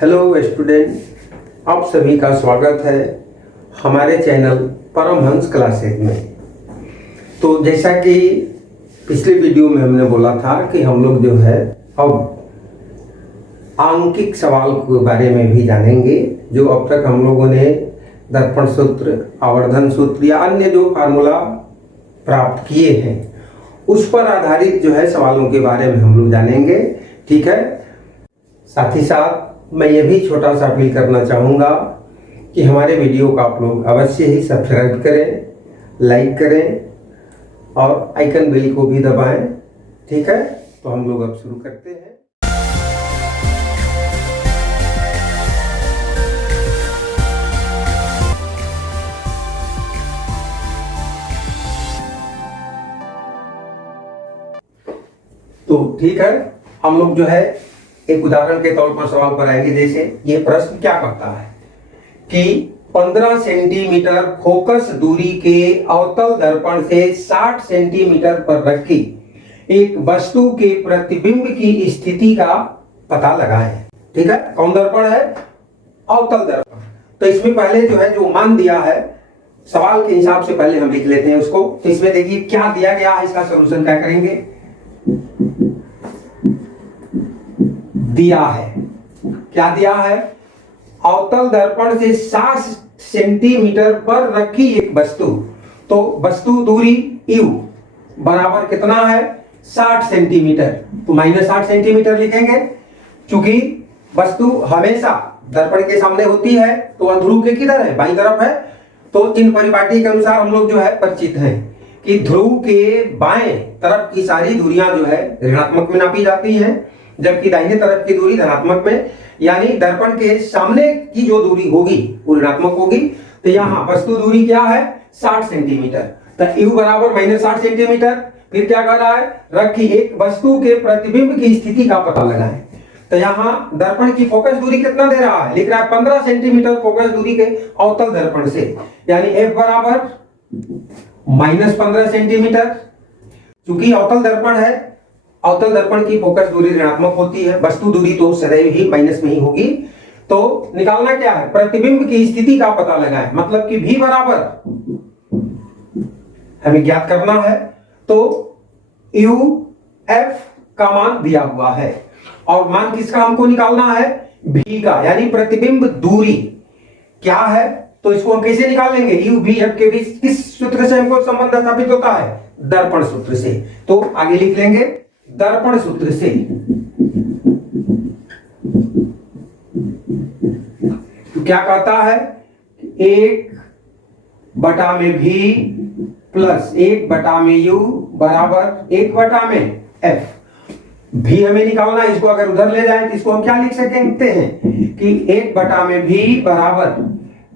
Hello student, आप सभी का स्वागत है हमारे चैनल परमहंस क्लासेज में। तो जैसा कि पिछले वीडियो में हमने बोला था कि हम लोग जो है अब आंकिक सवाल के बारे में भी जानेंगे, जो अब तक हम लोगों ने दर्पण सूत्र, आवर्धन सूत्र या अन्य जो फार्मूला प्राप्त किए हैं उस पर आधारित जो है सवालों के बारे में हम लोग जानेंगे। ठीक है। साथ ही साथ मैं ये भी छोटा सा अपील करना चाहूँगा कि हमारे वीडियो को आप लोग अवश्य ही सब्सक्राइब करें, लाइक करें और आइकन बेल को भी दबाएं। ठीक है, तो हम लोग अब शुरू करते हैं। तो ठीक है, हम लोग जो है एक उदाहरण के तौर पर सवाल पर आएंगे। जैसे ये प्रश्न क्या कहता है कि 15 सेंटीमीटर फोकस दूरी के अवतल दर्पण से 60 सेंटीमीटर पर रखी एक वस्तु के प्रतिबिंब की स्थिति का पता लगाएं। ठीक है, कौन दर्पण है? अवतल दर्पण। तो इसमें पहले जो है जो मान दिया है सवाल के हिसाब से पहले हम लिख लेते हैं उसको। तो इसमें देखिए क्या दिया गया है, इसका सलूशन क्या करेंगे। दिया है, क्या दिया है? अवतल दर्पण से 60 सेंटीमीटर पर रखी एक वस्तु। तो वस्तु दूरी U बराबर कितना है? 60 सेंटीमीटर। तो -60 सेंटीमीटर लिखेंगे, क्योंकि वस्तु हमेशा दर्पण के सामने होती है। तो वह ध्रुव के किधर है? बाईं तरफ है। तो इन परिपाटी के अनुसार हम लोग जो है परिचित हैं कि ध्रुव के बाएं तरफ की सारी दूरियां जो है ऋणात्मक में नापी जाती हैं, जबकि दाहिने तरफ की दूरी धनात्मक में, यानी दर्पण के सामने की जो दूरी होगी वो ऋणात्मक होगी। तो यहाँ वस्तु दूरी क्या है? 60 सेंटीमीटर। तो U बराबर -60 सेंटीमीटर। फिर क्या कर रहा है? रखी एक वस्तु के प्रतिबिंब की स्थिति का पता लगाएं। तो यहाँ दर्पण की फोकस दूरी कितना दे रहा है? लिख रहा है 15 सेंटीमीटर फोकस दूरी के अवतल दर्पण से, यानी F बराबर -15 सेंटीमीटर। चूंकि अवतल दर्पण है, अवतल दर्पण की फोकस दूरी ऋणात्मक होती है, वस्तु दूरी तो सदैव ही माइनस में ही होगी। तो निकालना क्या है? प्रतिबिंब की स्थिति का पता लगाएं, मतलब कि V बराबर हमें ज्ञात करना है। तो UF का मान दिया हुआ है और मान किसका हमको निकालना है? V का, यानी प्रतिबिंब दूरी क्या है। तो इसको हम कैसे निकालेंगे? UVF के बीच किस सूत्र से हमको संबंध स्थापित होता है? दर्पण सूत्र से। तो आगे लिख लेंगे दर्पण सूत्र से। तो क्या कहता है? 1/V प्लस 1/U बराबर 1/F। V हमें निकालना है, इसको अगर उधर ले जाए तो इसको हम क्या लिख सकते हैं कि 1/V बराबर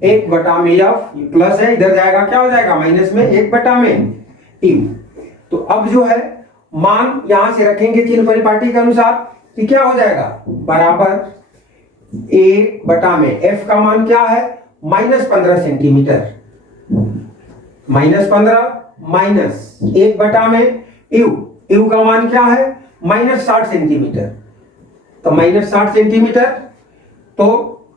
1/F। प्लस है, इधर जाएगा क्या हो जाएगा? माइनस में 1/U। तो अब जो है मान यहां से रखेंगे चिन्ह परिपाटी के अनुसार, तो क्या हो जाएगा? बराबर 1/F का मान क्या है? -15 सेंटीमीटर। -15 minus 1/U। U का मान क्या है? -60 सेंटीमीटर। तो -60 सेंटीमीटर तो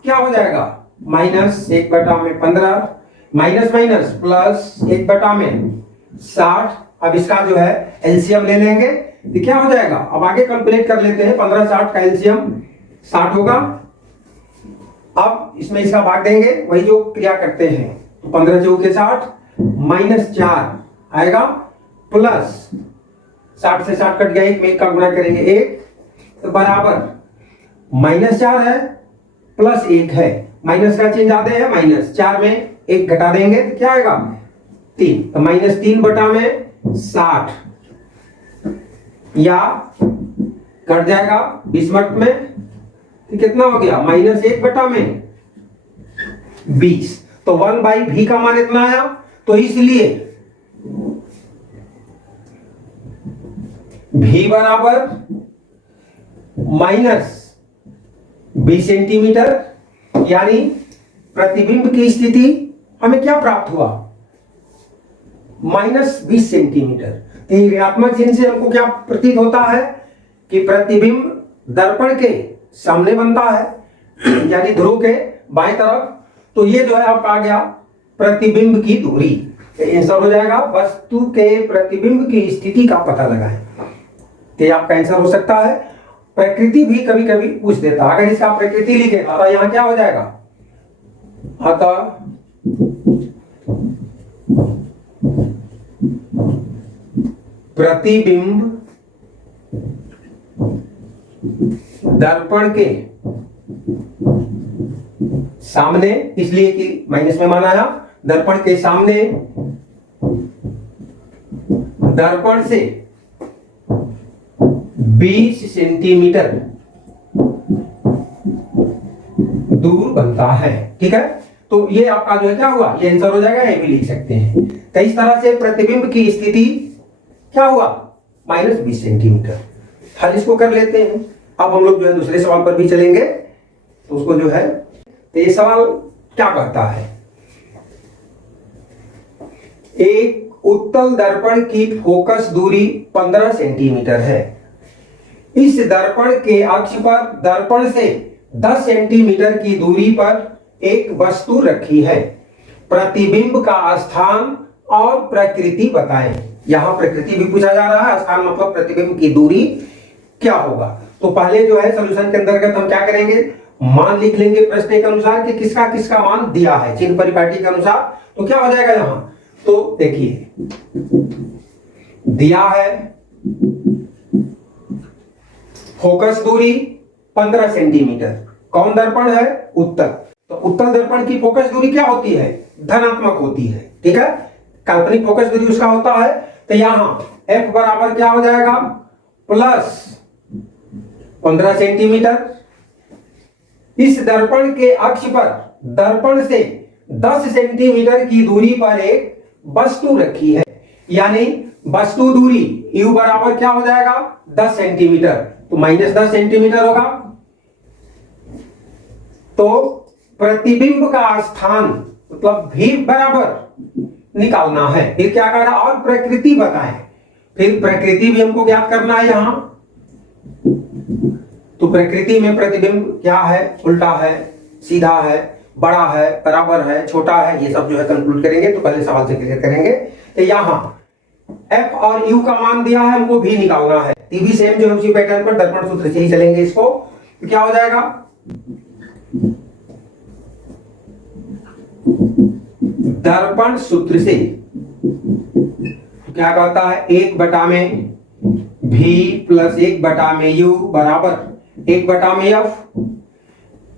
क्या हो जाएगा? -1/15 माइनस माइनस प्लस 1/60। अब इसका जो है एलसीएम ले लेंगे तो क्या हो जाएगा? अब आगे कैलकुलेट कर लेते हैं। 15 60 का एलसीएम 60 होगा। अब इसमें इसका भाग देंगे, वही जो क्रिया करते हैं। तो 15 चौके 60 -4 आएगा, प्लस 60 से 60 कट गया, 1 में 1 का गुणा करेंगे 1, तो बराबर -4 है प्लस 1 है। माइनस का चिन्ह ज्यादा है, -4 में 1 घटा देंगे तो क्या आएगा? 3। तो -3/60 या कट जाएगा 20 में, तो कितना हो गया? -1/20। तो 1/V का मान इतना आया। तो इसलिए V बराबर -20 सेंटीमीटर, यानी प्रतिबिंब की स्थिति हमें क्या प्राप्त हुआ? -20 सेंटीमीटर। तो ऋणात्मक चिन्ह से हमको क्या प्रतीत होता है कि प्रतिबिंब दर्पण के सामने बनता है, यानी ध्रुव के बाएं तरफ। तो ये जो है आपका आ गया प्रतिबिंब की दूरी। आंसर हो जाएगा वस्तु के प्रतिबिंब की स्थिति का पता लगाएं। तो आपका आंसर हो सकता है। प्रकृति भी कभी कभी पूछ देता, अगर इसका प्रकृति लिखेगा तो यहां क्या हो जाएगा, अतः प्रतिबिंब दर्पण के सामने, इसलिए कि माइनस में माना है, दर्पण के सामने दर्पण से 20 सेंटीमीटर दूर बनता है। ठीक है, तो ये आपका जो है क्या हुआ, ये आंसर हो जाएगा, ये भी लिख सकते हैं। तो इस तरह से प्रतिबिंब की स्थिति क्या हुआ, -20 सेंटीमीटर। हल इसको कर लेते हैं। अब हम लोग जो है दूसरे सवाल पर भी चलेंगे। तो उसको जो है, तो ये सवाल क्या कहता है, एक उत्तल दर्पण की फोकस दूरी 15 सेंटीमीटर है। इस दर्पण के अक्ष पर दर्पण से 10 सेंटीमीटर की दूरी पर एक वस्तु रखी है। प्रतिबिंब का स्थान और प्रकृति बताएं। यहां प्रकृति भी पूछा जा रहा है, स्थान मतलब प्रतिबिंब की दूरी क्या होगा। तो पहले जो है सॉल्यूशन के अंतर्गत हम क्या करेंगे, मान लिख लेंगे प्रश्न के अनुसार कि किसका किसका मान दिया है, चिन्ह परिपाटी के अनुसार। तो क्या हो जाएगा यहां, तो देखिए दिया है फोकस दूरी 15 सेंटीमीटर। कौन दर्पण है, उत्तल। तो उत्तल दर्पण की फोकस दूरी क्या होती है, धनात्मक होती है। ठीक है, काल्पनिक फोकस दूरी उसका होता है। तो यहां f बराबर क्या हो जाएगा, प्लस 15 सेंटीमीटर। इस दर्पण के अक्ष पर दर्पण से 10 सेंटीमीटर की दूरी पर एक वस्तु रखी है, यानी वस्तु दूरी u बराबर क्या हो जाएगा, 10 सेंटीमीटर। तो -10 सेंटीमीटर होगा। तो प्रतिबिंब का स्थान मतलब v बराबर निकालना है। फिर क्या करना, और प्रकृति बताएं। फिर प्रकृति भी हमको ज्ञात करना है यहां। तो प्रकृति में प्रतिबिंब क्या है, उल्टा है, सीधा है, बड़ा है, बराबर है, छोटा है, ये सब जो है कंक्लूड करेंगे। तो पहले सवाल से क्लियर करेंगे। तो यहां f और u का मान दिया है, हमको भी निकालना है। तो भी सेम जो है उसी पैटर्न पर दर्पण सूत्र से ही चलेंगे इसको। तो क्या हो जाएगा, दर्पण सूत्र से क्या कहता है, 1/में v प्लस 1/में u बराबर 1/में f।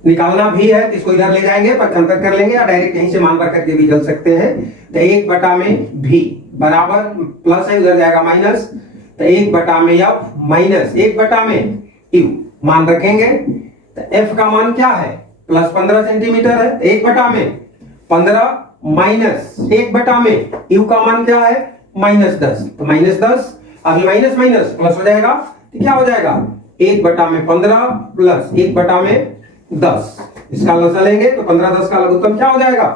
निकालना भी है तो इसको इधर ले जाएंगे, पक्षांतर कर लेंगे, या डायरेक्ट यहीं से मान रख करके भी चल सकते हैं। तो 1/में v बराबर प्लस है, उधर जाएगा माइनस। तो 1/में f माइनस 1/में u मान रखेंगे। तो f का मान क्या है, प्लस 15 सेंटीमीटर है। 1/में 15 माइनस 1/में u का मान क्या है, -10। तो -10, अभी माइनस माइनस प्लस हो जाएगा। तो क्या हो जाएगा, 1/में 15 प्लस 1/में 10। इसका लसा लेंगे तो 15-10 का लघुत्तम क्या हो जाएगा,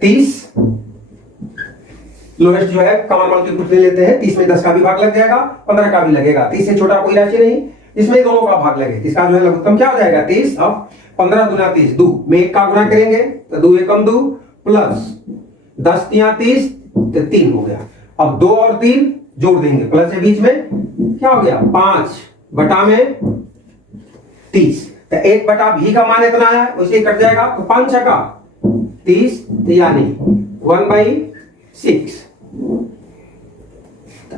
30। लोएस्ट जो है कॉमन मल्टीप्ल ले लेते हैं। 30 में 10 का भी भाग लग जाएगा, 15 का भी लगेगा। 30 से छोटा कोई राशि नहीं, इसमें दोनों का भाग लगे। इसका जो है लघुत्तम क्या हो जाएगा, 30। अब 15 दूना 30, 2 में 1 का गुणा करेंगे तो 2 एकम 2 प्लस 10 तिया 30, तो 3 हो गया। अब 2 और 3 जोड़ देंगे, प्लस है बीच में, क्या हो गया, 5/में 30। तो 1/v का मान इतना है, उसे कट जाएगा। तो 5 छका 30, यानी 1/6।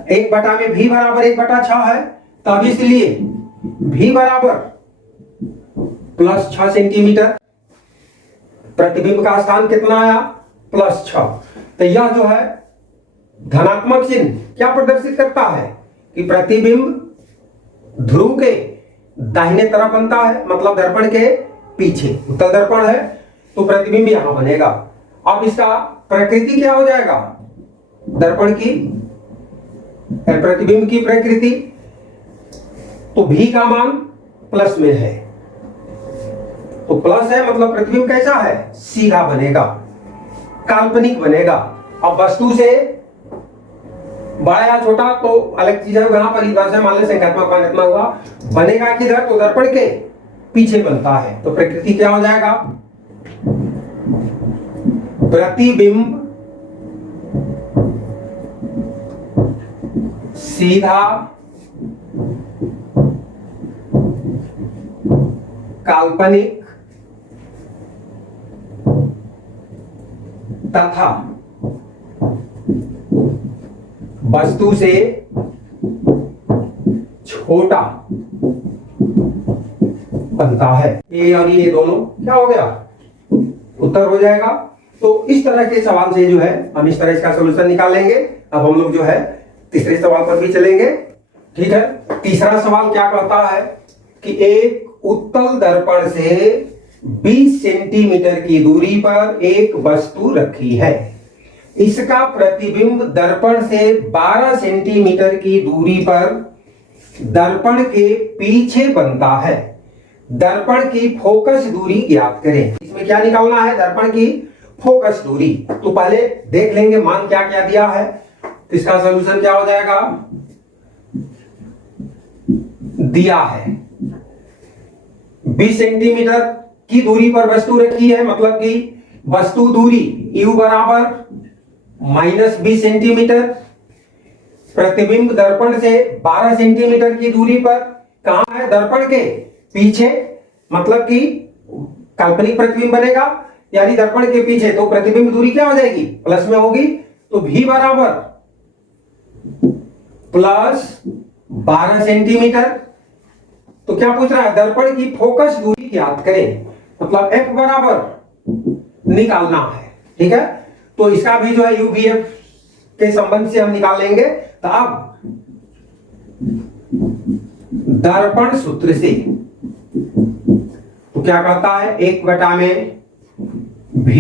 1/में v बराबर 1/6 है। तब इसलिए v बराबर +6 सेंटीमीटर। प्रतिबिंब का स्थान कितना आया, +6। तो यह जो है धनात्मक चिन्ह क्या प्रदर्शित करता है कि प्रतिबिंब ध्रुव के दाहिने तरफ बनता है, मतलब दर्पण के पीछे। उत्तल दर्पण है तो प्रतिबिंब यहां बनेगा। अब इसका प्रकृति क्या हो जाएगा, दर्पण की प्रतिबिंब की प्रकृति। तो v का मान प्लस में है, तो प्लस है मतलब प्रतिबिंब कैसा है, सीधा बनेगा, काल्पनिक बनेगा। अब वस्तु से बड़ा या छोटा तो अलग चीज है, वहां पर इधर से मान ले संख्यात्मक मान इतना हुआ, बनेगा किधर, तो दर्पण के पीछे बनता है। तो प्रकृति क्या हो जाएगा? प्रतिबिंब सीधा काल्पनिक तथा वस्तु से छोटा बनता है। ये और ये दोनों क्या हो गया? उत्तर हो जाएगा। तो इस तरह के सवाल से जो है हम इस तरह इसका सलूशन निकालेंगे। अब हम लोग जो है तीसरे सवाल पर भी चलेंगे। ठीक है, तीसरा सवाल क्या कहता है कि एक उत्तल दर्पण से 20 सेंटीमीटर की दूरी पर एक वस्तु रखी है। इसका प्रतिबिंब दर्पण से 12 सेंटीमीटर की दूरी पर दर्पण के पीछे बनता है। दर्पण की फोकस दूरी ज्ञात करें। इसमें क्या निकालना है? दर्पण की फोकस दूरी। तो पहले देख लेंगे मान क्या क्या दिया है। तो इसका सलूशन क्या हो जाएगा? दिया है 20 सेंटीमीटर की दूरी पर वस्तु रखी है, मतलब कि वस्तु दूरी u बराबर -20 सेंटीमीटर। प्रतिबिंब दर्पण से 12 सेंटीमीटर की दूरी पर कहां है? दर्पण के पीछे, मतलब कि काल्पनिक प्रतिबिंब बनेगा यानी दर्पण के पीछे। तो प्रतिबिंब दूरी क्या हो जाएगी? प्लस में होगी। तो v बराबर +12 सेंटीमीटर। तो क्या पूछ रहा है? दर्पण की फोकस दूरी ज्ञात करें, मतलब f बराबर निकालना है। ठीक है, तो इसका भी जो है UVF के संबंध से हम निकालेंगे। तो अब दर्पण सूत्र से तो क्या कहता है? 1/में V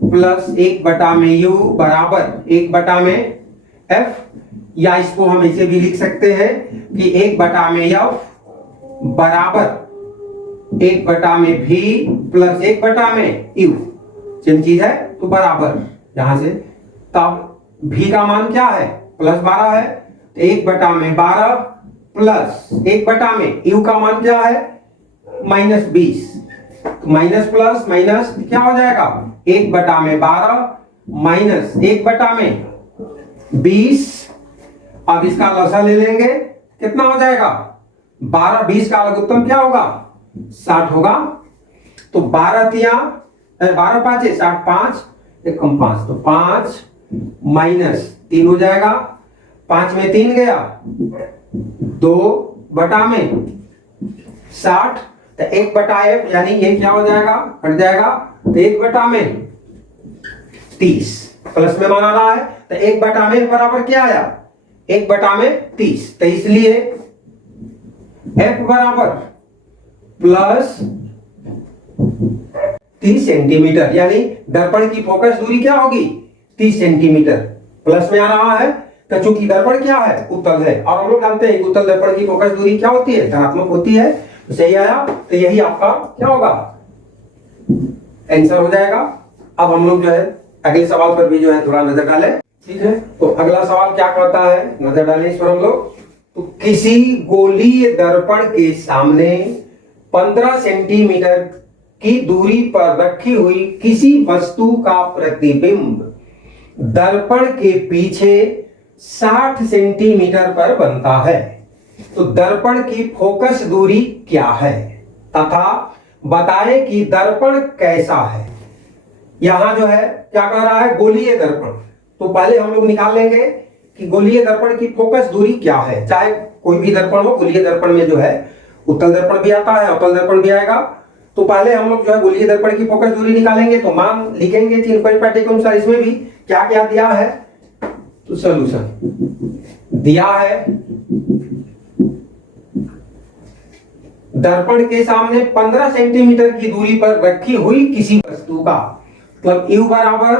प्लस 1/में U बराबर 1/में F, या इसको हम ऐसे भी लिख सकते हैं कि 1/में F बराबर 1/में V प्लस 1/में U। सेम चीज है तो बराबर यहां से। तब V का मान क्या है? +12 है। तो 1/में 12 प्लस 1/में U का मान क्या है? -20। तो माइनस प्लस माइनस क्या हो जाएगा? 1/में 12 माइनस 1/में 20। अब इसका लसा ले लेंगे, कितना हो जाएगा? 12 20 का लघुत्तम क्या होगा? 60 होगा। तो 12 5 60, 5 1 5, तो 5 -3 हो जाएगा। 5 में 3 गया, 2/में 60। तो 1/f यानी ये क्या हो जाएगा? हट जाएगा। तो 1/में 30 प्लस में माना रहा है। तो 1/में बराबर क्या आया? 1/में 30। तो इसलिए f बराबर +30 सेंटीमीटर, यानी दर्पण की फोकस दूरी क्या होगी? 30 सेंटीमीटर। प्लस में आ रहा है तो चूंकि दर्पण क्या है? उत्तल है, और हम लोग जानते हैं कि उत्तल दर्पण की फोकस दूरी क्या होती है? धनात्मक होती है। तो सही आया। तो यही आपका क्या होगा? आंसर हो जाएगा। अब हम लोग जो है अगले सवाल पर भी जो है थोड़ा नजर डालें। ठीक है, तो अगला सवाल क्या कहता है? नजर डालें इस पर हम लोग। तो किसी गोलीय दर्पण के सामने 15 सेंटीमीटर की दूरी पर रखी हुई किसी वस्तु का प्रतिबिंब दर्पण के पीछे 60 सेंटीमीटर पर बनता है। तो दर्पण की फोकस दूरी क्या है तथा बताएं कि दर्पण कैसा है। यहां जो है क्या कह रहा है? गोलीय दर्पण। तो पहले हम लोग निकाल लेंगे कि गोलीय दर्पण की फोकस दूरी क्या है। चाहे कोई भी दर्पण हो, गोलीय दर्पण में जो है उत्तल दर्पण भी आता है, अवतल दर्पण भी आएगा। तो पहले हम लोग जो है गोलीय दर्पण की फोकस दूरी निकालेंगे। तो मान लिखेंगे 3 परिपाटी के अनुसार। इसमें भी क्या क्या दिया है? तो सॉल्यूशन दिया है दर्पण के सामने 15 सेंटीमीटर की दूरी पर रखी हुई किसी वस्तु का, मतलब U बराबर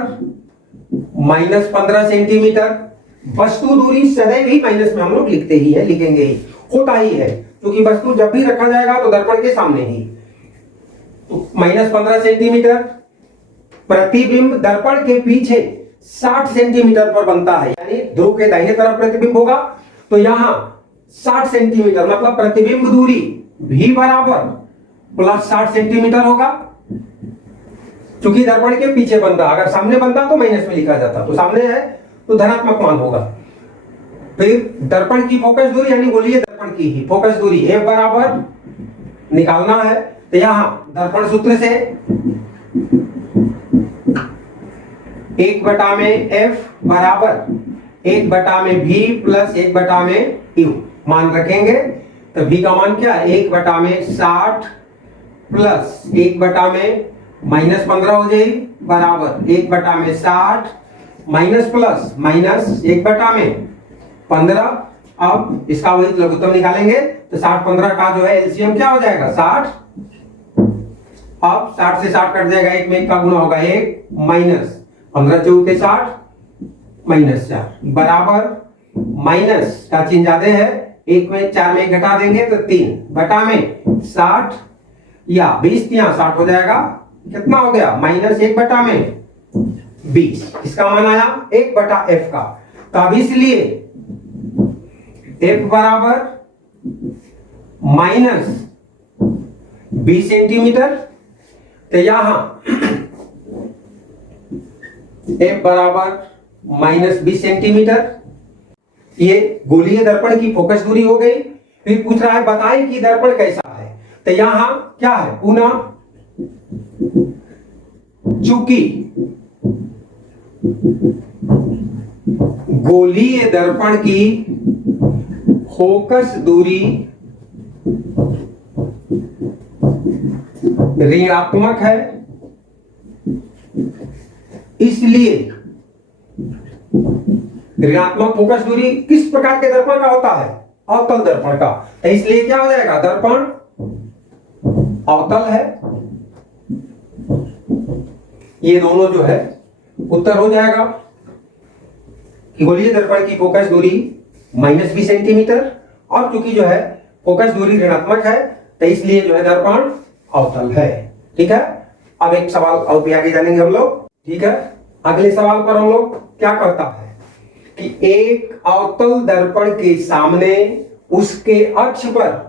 -15 सेंटीमीटर। वस्तु दूरी सदैव ही माइनस में हम लोग लिखते ही है, लिखेंगे ही, होता ही है, क्योंकि वस्तु जब भी रखा जाएगा तो दर्पण के सामने ही। तो -15 सेंटीमीटर। प्रतिबिंब दर्पण के पीछे 60 सेंटीमीटर पर बनता है, यानी ध्रुव के दाहिने तरफ प्रतिबिंब होगा। तो यहां 60 सेंटीमीटर मतलब प्रतिबिंब दूरी V बराबर प्लस 60 सेंटीमीटर होगा। चूंकि दर्पण के पीछे बन रहा, अगर सामने बनता तो माइनस में लिखा जाता, तो सामने है तो धनात्मक मान होगा। फिर दर्पण की फोकस दूरी यानी गोलीय दर्पण की ही फोकस दूरी F बराबर निकालना है, तो यहां दर्पण सूत्र से 1/में F बराबर 1/में V प्लस 1/में U मान रखेंगे। तो V का मान क्या है, 1/में 60 प्लस 1/में -15 हो जाएगी बराबर 1/में 60 माइनस प्लस माइनस 1/में 15। अब इसका वही लघुत्तम निकालेंगे तो 60-15 का जो है एलसीएम क्या हो जाएगा 60। अब 60 से 60 कट जाएगा, एक में एक का गुना होगा 1 माइनस 15 चौके 60 माइनस 4 बराबर माइनस का चिन्ह ज्यादा है, एक में 4 में घटा देंगे तो 3/में 60 या 20 यहाँ 60 हो जाएगा, कितना हो गया -1/में 20। इसका मान आया 1/f का। तो अब इसलिए f बराबर -20 सेंटीमीटर, तो यहां f बराबर -20 सेंटीमीटर। ये गोलीय दर्पण की फोकस दूरी हो गई। फिर पूछ रहा है बताएं कि दर्पण कैसा है, तो यहां क्या है, पुनः चूंकि गोलीय दर्पण की फोकस दूरी ऋणात्मक है, इसलिए ऋणात्मक फोकस दूरी किस प्रकार के दर्पण का होता है, अवतल दर्पण का। तो इसलिए क्या हो जाएगा, दर्पण अवतल है। ये दोनों जो है उत्तर हो जाएगा कि गोलीय दर्पण की फोकस दूरी -20 सेंटीमीटर, और चूंकि जो है फोकस दूरी ऋणात्मक है तो इसलिए जो है दर्पण अवतल है। ठीक है, अब एक सवाल और भी आगे जानेंगे हम लोग। ठीक है, अगले सवाल पर हम लोग क्या करता है कि एक अवतल दर्पण के सामने उसके अक्ष पर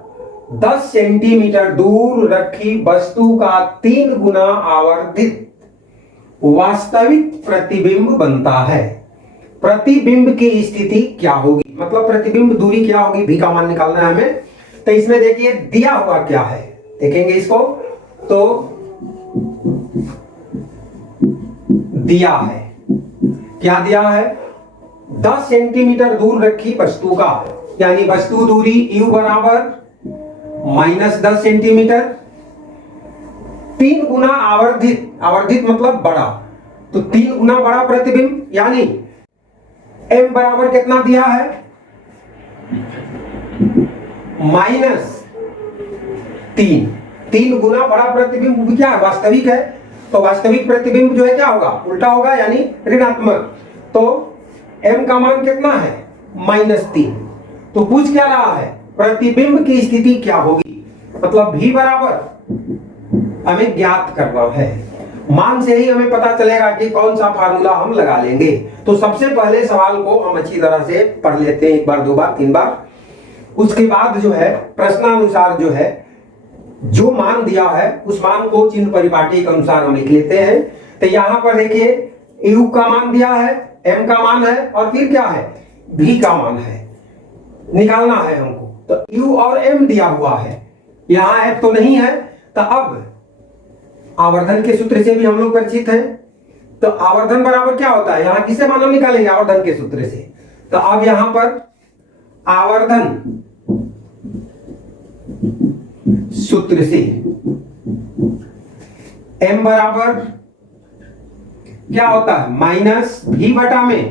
10 सेंटीमीटर दूर रखी वस्तु का 3 गुना आवर्धित वास्तविक प्रतिबिंब बनता है। प्रतिबिंब की स्थिति क्या होगी, मतलब प्रतिबिंब दूरी क्या होगी, भी का मान निकालना है हमें। तो इसमें देखिए दिया हुआ क्या है, देखेंगे इसको तो दिया है, क्या दिया है, 10 सेंटीमीटर दूर रखी वस्तु का, यानी वस्तु दूरी u बराबर -10 सेंटीमीटर, 3 गुना आवर्धित, आवर्धित मतलब बड़ा, तो 3 गुना बड़ा प्रतिबिंब, यानी m बराबर कितना दिया है, -3। 3 गुना बड़ा प्रतिबिंब क्या है, वास्तविक है, तो वास्तविक प्रतिबिंब जो है क्या होगा, उल्टा होगा, यानी ऋणात्मक। तो m का मान कितना है, -3। तो पूछ क्या रहा है, प्रतिबिंब की स्थिति क्या होगी, मतलब v बराबर हमें ज्ञात करना है। मान से ही हमें पता चलेगा कि कौन सा फार्मूला हम लगा लेंगे। तो सबसे पहले सवाल को हम अच्छी तरह से पढ़ लेते हैं, 1 बार 2 बार 3 बार, उसके बाद जो है प्रश्नानुसार जो है जो मान दिया है उस मान को चिन्ह परिपाटी के अनुसार हम लिख लेते हैं। तो यहां पर देखिए u का मान दिया है, m का मान है, और फिर क्या है, v का मान है, निकालना है हमको। तो u और m दिया हुआ है, यहां f तो नहीं है। तो अब आवर्धन के सूत्र से भी हम लोग परिचित हैं, तो आवर्धन बराबर क्या होता है, यहां किसे मान हम निकालेंगे, आवर्धन के सूत्र से। तो अब यहां पर आवर्धन सूत्र से m बराबर क्या होता है, -v/में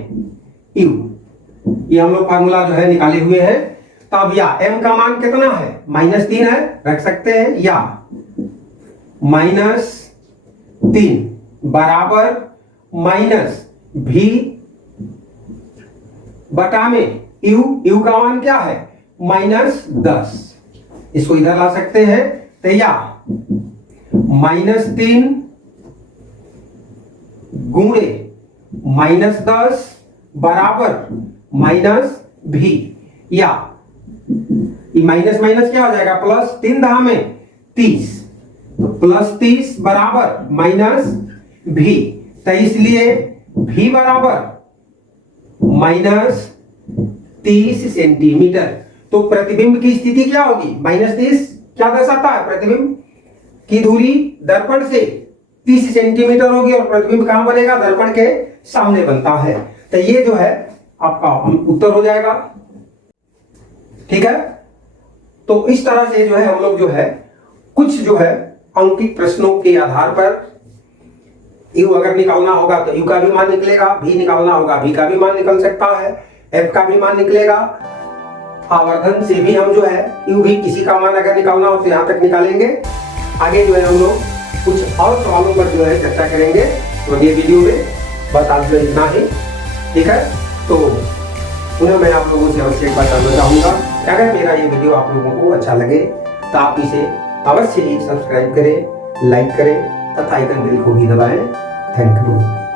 u, ये हम लोग फार्मूला जो है निकाले हुए हैं। तो अब या m का मान कितना है, -3 है, रख सकते हैं, या -3 बराबर -v/में u का मान क्या है, -10, इसको इधर ला सकते हैं। तो या -3 गुणे -10 बराबर -v, या माइनस माइनस क्या हो जाएगा, +3 10 में 30, तो +30 बराबर माइनस भी, तो इसलिए भी बराबर -30 सेंटीमीटर। तो प्रतिबिंब की स्थिति क्या होगी? -30 क्या दर्शाता है? प्रतिबिंब की दूरी दर्पण से 30 सेंटीमीटर होगी और प्रतिबिंब कहां बनेगा? दर्पण के सामने बनता है। तो ये जो है आपका उत्तर हो जाएगा। ठीक है, तो इस तरह से जो है हम लोग जो है कुछ जो है अंकित प्रश्नों के आधार पर यू अगर निकालना होगा तो यू का भी मान निकलेगा, भी निकालना होगा भी का भी मान निकल सकता है, एफ का भी मान निकलेगा। आवर्धन से भी हम जो है यू भी किसी का मान अगर निकालना हो तो यहाँ तक निकालेंगे। आगे जो है हम लोग कुछ और सवालों पर जो है चर्चा करेंगे तो अगले वीडियो में। बस आज जो इतना ही। ठीक है, तो पुनः मैं आप लोगों से अवश्य एक बात जानना चाहूँगा, अगर मेरा ये वीडियो आप लोगों को अच्छा लगे तो आप इसे अवश्य ही सब्सक्राइब करें, लाइक करें तथा आइकन बेल को भी दबाएं। Thank you.